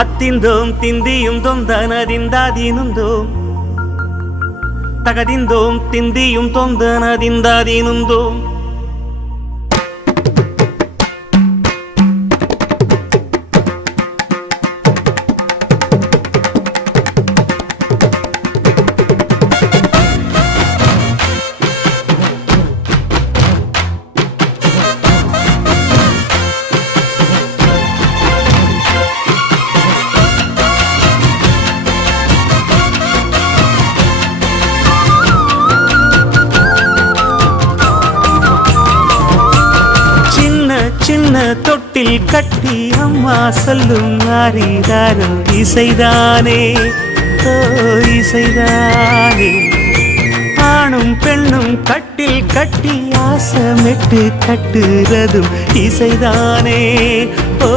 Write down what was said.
அத்திந்தோம் திந்தியும் தொந்தனதிந்தாதீனுந்தோம் தகதிந்தோம் திந்தியும் தொந்தனதிந்தாதீனுந்தோம் சின்ன தொட்டில் கட்டி அம்மா சொல்லும் ஆரிதாரோ இசைதானே ஓ இசைதானே ஆணும் பெண்ணும் கட்டில் கட்டி ஆசமிட்டு கட்டுறதும் இசைதானே ஓ